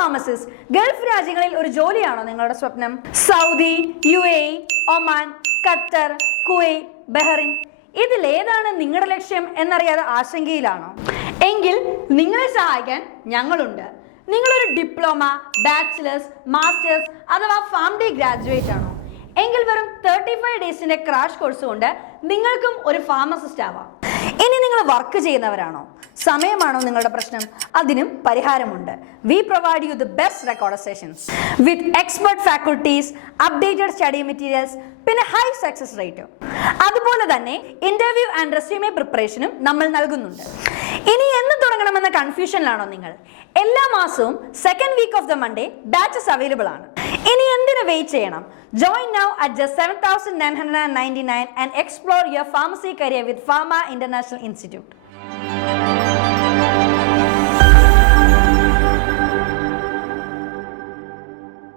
Pharmacist Gulf രാജ്യങ്ങളിൽ ഒരു ജോലിയാണോ നിങ്ങളുടെ സ്വപ്നം? Saudi, UAE, Oman, Qatar, Kuwait, Bahrain ഇതിലേതാണ് നിങ്ങളുടെ ലക്ഷ്യം എന്നറിയാതെ ആശങ്കയിലാണോ? എങ്കിൽ നിങ്ങളെ സഹായിക്കാൻ ഞങ്ങളുണ്ട്. നിങ്ങളൊരു ഡിപ്ലോമ, ബാച്ചിലേഴ്സ്, മാസ്റ്റേഴ്സ് അഥവാ ഫാം.ഡി ഗ്രാജുവേറ്റ് ആണോ? എങ്കിൽ വെറും 35 ഡേയ്സിന്റെ ക്രാഷ് കോഴ്സ് കൊണ്ട് നിങ്ങൾക്കും ഒരു ഫാർമസിസ്റ്റ് ആവാം. ഇനി നിങ്ങൾ വർക്ക് ചെയ്യുന്നവരാണോ? സമയമാണോ നിങ്ങളുടെ പ്രശ്നം? അതിനും പരിഹാരമുണ്ട്. V provide you the best record sessions with expert faculties, updated study materials, പിന്നെ ഹൈ സക്സസ് റേറ്റും. അതുപോലെ തന്നെ ഇന്റർവ്യൂ ആൻഡ് റെസ്യൂമെ പ്രിപ്പറേഷനും നമ്മൾ നൽകുന്നുണ്ട്. ഇനി എന്ന് തുടങ്ങണമെന്ന കൺഫ്യൂഷനിലാണോ നിങ്ങൾ? എല്ലാ മാസവും second week of the Monday batches available ആണ്. ഇനി എന്തിനു വെയിറ്റ് ചെയ്യണം? Join now at just 7,999 and explore your pharmacy career with Pharma International Institute.